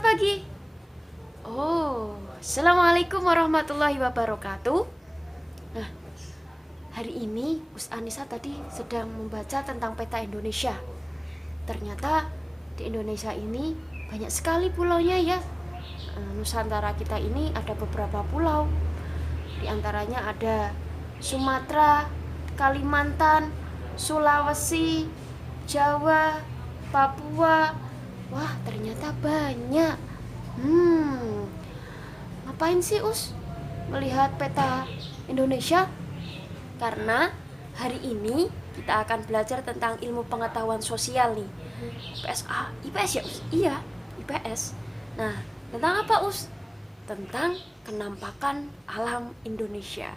Selamat pagi. Assalamualaikum warahmatullahi wabarakatuh. Nah, hari ini Anissa tadi sedang membaca tentang peta Indonesia. Ternyata di Indonesia ini banyak sekali pulaunya ya. Nusantara kita ini ada beberapa pulau. Di antaranya ada Sumatera, Kalimantan, Sulawesi, Jawa, Papua. Wah, ternyata banyak. Ngapain sih melihat peta Indonesia? Karena hari ini kita akan belajar tentang ilmu pengetahuan sosial nih. IPS ya Iya, IPS. Nah, tentang apa Tentang kenampakan alam Indonesia.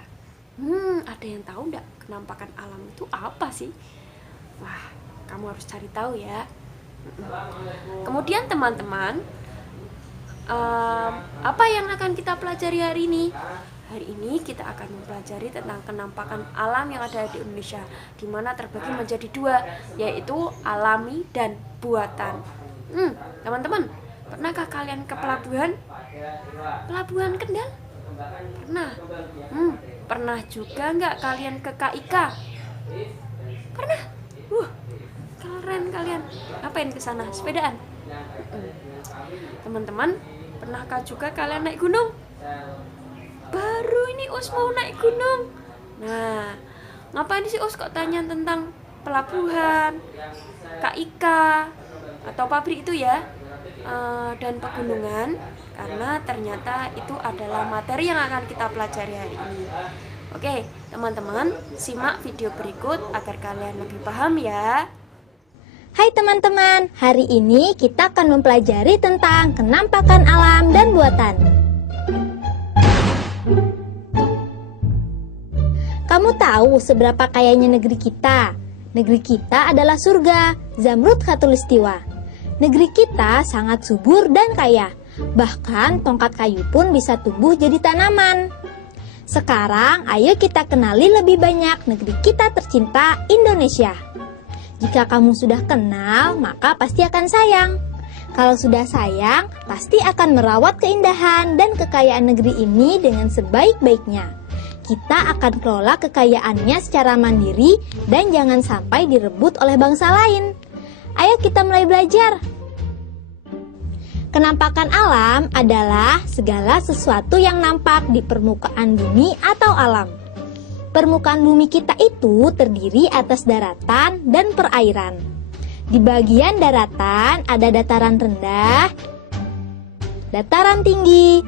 Ada yang tahu nggak kenampakan alam itu apa sih? Wah, kamu harus cari tahu ya. Kemudian teman-teman, apa yang akan kita pelajari hari ini? Hari ini kita akan mempelajari tentang kenampakan alam yang ada di Indonesia, di mana terbagi menjadi dua, yaitu alami dan buatan. Teman-teman, pernahkah kalian ke pelabuhan? Pelabuhan Kendal? Pernah. Pernah juga nggak kalian ke KIK? Pernah. Keren kalian. Ngapain ke sana? Sepedaan. Teman-teman, pernahkah juga kalian naik gunung? Baru ini mau naik gunung. Nah, ngapain sih kok tanya tentang pelabuhan, KIK atau pabrik itu ya, dan pegunungan? Karena ternyata itu adalah materi yang akan kita pelajari hari ini. Oke, teman-teman, simak video berikut agar kalian lebih paham ya. Hai teman-teman, hari ini kita akan mempelajari tentang kenampakan alam dan buatan. Kamu tahu seberapa kayanya negeri kita? Negeri kita adalah surga, Zamrud Khatulistiwa. Negeri kita sangat subur dan kaya, bahkan tongkat kayu pun bisa tumbuh jadi tanaman. Sekarang ayo kita kenali lebih banyak negeri kita tercinta, Indonesia. Jika kamu sudah kenal, maka pasti akan sayang. Kalau sudah sayang, pasti akan merawat keindahan dan kekayaan negeri ini dengan sebaik-baiknya. Kita akan kelola kekayaannya secara mandiri dan jangan sampai direbut oleh bangsa lain. Ayo kita mulai belajar. Kenampakan alam adalah segala sesuatu yang nampak di permukaan bumi atau alam. Permukaan bumi kita itu terdiri atas daratan dan perairan. Di bagian daratan ada dataran rendah, dataran tinggi,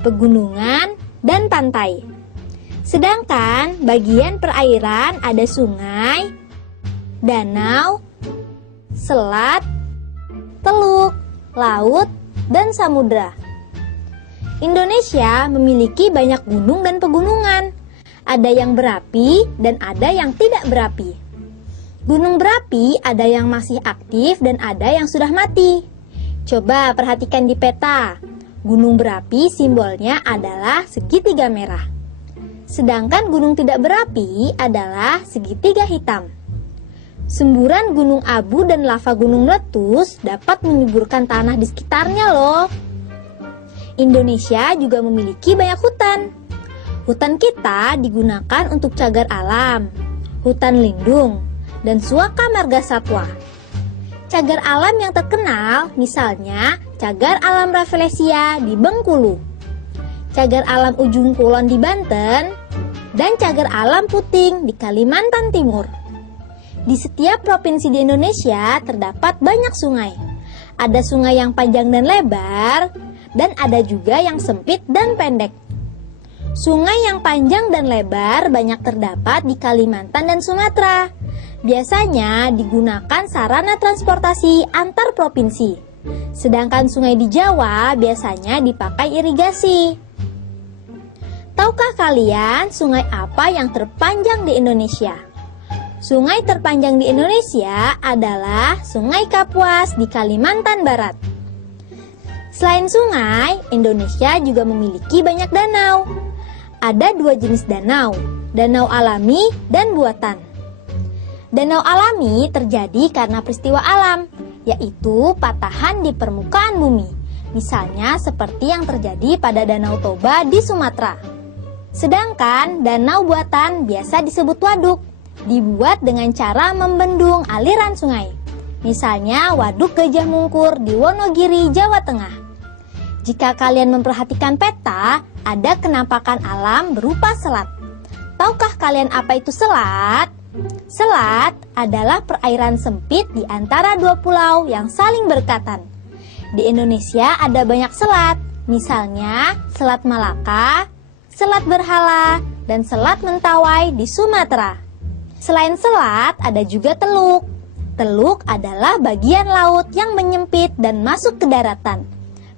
pegunungan, dan pantai. Sedangkan bagian perairan ada sungai, danau, selat, teluk, laut, dan samudra. Indonesia memiliki banyak gunung dan pegunungan. Ada yang berapi dan ada yang tidak berapi. Gunung berapi ada yang masih aktif dan ada yang sudah mati. Coba perhatikan di peta. Gunung berapi simbolnya adalah segitiga merah. Sedangkan gunung tidak berapi adalah segitiga hitam. Semburan gunung abu dan lava gunung meletus dapat menyuburkan tanah di sekitarnya loh. Indonesia juga memiliki banyak hutan. Hutan kita digunakan untuk cagar alam, hutan lindung, dan suaka marga satwa. Cagar alam yang terkenal misalnya cagar alam Rafflesia di Bengkulu, cagar alam Ujung Kulon di Banten, dan cagar alam Puting di Kalimantan Timur. Di setiap provinsi di Indonesia terdapat banyak sungai. Ada sungai yang panjang dan lebar, dan ada juga yang sempit dan pendek. Sungai yang panjang dan lebar banyak terdapat di Kalimantan dan Sumatera. Biasanya digunakan sarana transportasi antar provinsi. Sedangkan sungai di Jawa biasanya dipakai irigasi. Tahukah kalian sungai apa yang terpanjang di Indonesia? Sungai terpanjang di Indonesia adalah Sungai Kapuas di Kalimantan Barat. Selain sungai, Indonesia juga memiliki banyak danau. Ada dua jenis danau, danau alami dan buatan. Danau alami terjadi karena peristiwa alam, yaitu patahan di permukaan bumi. misalnya seperti yang terjadi pada Danau Toba di Sumatera. Sedangkan danau buatan biasa disebut waduk, dibuat dengan cara membendung aliran sungai. Misalnya Waduk Gajah Mungkur di Wonogiri, Jawa Tengah. Jika kalian memperhatikan peta, ada kenampakan alam berupa selat. Tahukah kalian apa itu selat? Selat adalah perairan sempit di antara dua pulau yang saling berdekatan. Di Indonesia ada banyak selat, misalnya Selat Malaka, Selat Berhala, dan Selat Mentawai di Sumatera. Selain selat, ada juga teluk. Teluk adalah bagian laut yang menyempit dan masuk ke daratan.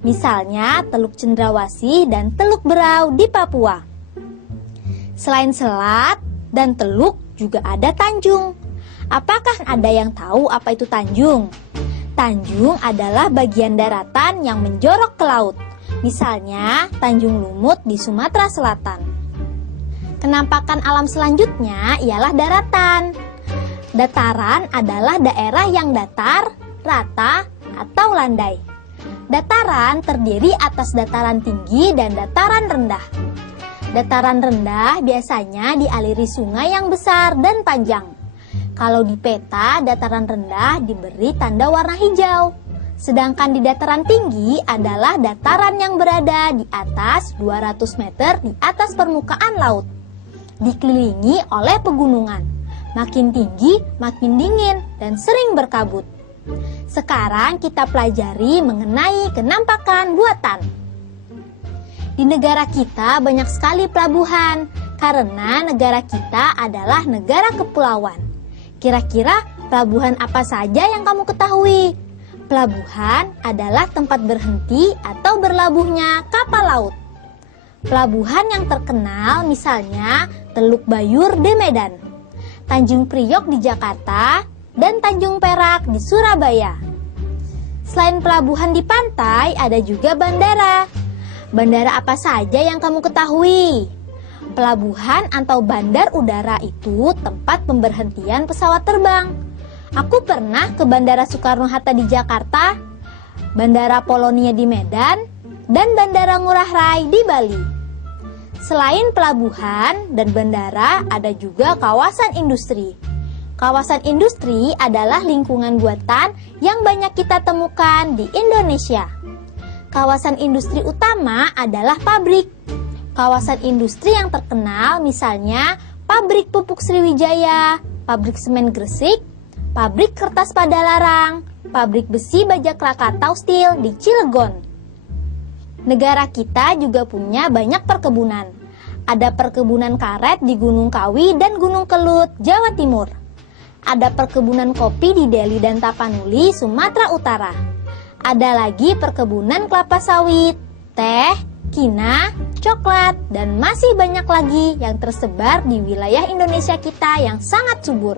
Misalnya Teluk Cendrawasih dan Teluk Berau di Papua. Selain selat dan teluk, juga ada tanjung. Apakah ada yang tahu apa itu tanjung? Tanjung adalah bagian daratan yang menjorok ke laut. Misalnya Tanjung Lumut di Sumatera Selatan. Kenampakan alam selanjutnya ialah daratan. Dataran adalah daerah yang datar, rata, atau landai. Dataran terdiri atas dataran tinggi dan dataran rendah. Dataran rendah biasanya dialiri sungai yang besar dan panjang. Kalau di peta, dataran rendah diberi tanda warna hijau. Sedangkan di dataran tinggi adalah dataran yang berada di atas 200 meter di atas permukaan laut. Dikelilingi oleh pegunungan. Makin tinggi, makin dingin, dan sering berkabut. Sekarang kita pelajari mengenai kenampakan buatan. Di negara kita banyak sekali pelabuhan, karena negara kita adalah negara kepulauan. Kira-kira pelabuhan apa saja yang kamu ketahui? Pelabuhan adalah tempat berhenti atau berlabuhnya kapal laut. Pelabuhan yang terkenal misalnya Teluk Bayur di Medan, Tanjung Priok di Jakarta, dan Tanjung Perak di Surabaya. Selain pelabuhan di pantai, ada juga bandara. Bandara apa saja yang kamu ketahui? Pelabuhan atau bandar udara itu tempat pemberhentian pesawat terbang. Aku pernah ke Bandara Soekarno-Hatta di Jakarta, Bandara Polonia di Medan, dan Bandara Ngurah Rai di Bali. Selain pelabuhan dan bandara, ada juga kawasan industri. Kawasan industri adalah lingkungan buatan yang banyak kita temukan di Indonesia. Kawasan industri utama adalah pabrik. Kawasan industri yang terkenal misalnya pabrik pupuk Sriwijaya, pabrik semen Gresik, pabrik kertas Padalarang, pabrik besi Bajak Krakatau Steel di Cilegon. Negara kita juga punya banyak perkebunan. Ada perkebunan karet di Gunung Kawi dan Gunung Kelut, Jawa Timur. Ada perkebunan kopi di Deli dan Tapanuli, Sumatera Utara. Ada lagi perkebunan kelapa sawit, teh, kina, coklat, dan masih banyak lagi yang tersebar di wilayah Indonesia kita yang sangat subur.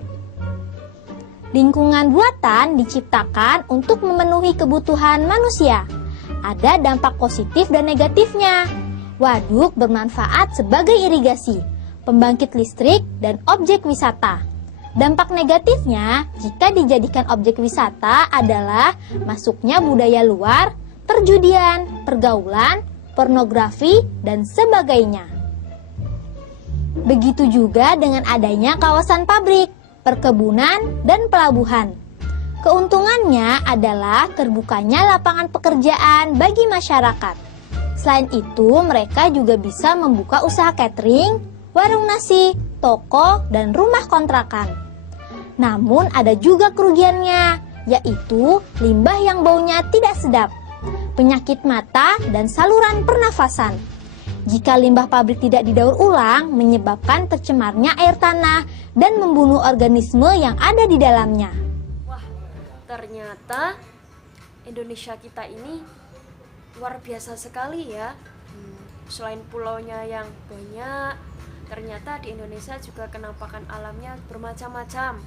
Lingkungan buatan diciptakan untuk memenuhi kebutuhan manusia. Ada dampak positif dan negatifnya. Waduk bermanfaat sebagai irigasi, pembangkit listrik, dan objek wisata. Dampak negatifnya jika dijadikan objek wisata adalah masuknya budaya luar, perjudian, pergaulan, pornografi, dan sebagainya. Begitu juga dengan adanya kawasan pabrik, perkebunan, dan pelabuhan. Keuntungannya adalah terbukanya lapangan pekerjaan bagi masyarakat. Selain itu, mereka juga bisa membuka usaha catering, warung nasi, toko, dan rumah kontrakan. Namun ada juga kerugiannya, yaitu limbah yang baunya tidak sedap, penyakit mata, dan saluran pernafasan. Jika limbah pabrik tidak didaur ulang, menyebabkan tercemarnya air tanah dan membunuh organisme yang ada di dalamnya. Wah, ternyata Indonesia kita ini luar biasa sekali ya. Selain pulaunya yang banyak, ternyata di Indonesia juga kenampakan alamnya bermacam-macam.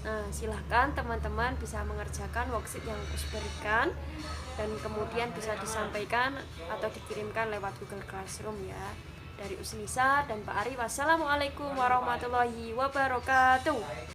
Nah, silahkan teman-teman bisa mengerjakan worksheet yang Us berikan dan kemudian bisa disampaikan atau dikirimkan lewat Google Classroom ya. Dari Usnisa dan Pak Ari, wassalamualaikum warahmatullahi wabarakatuh.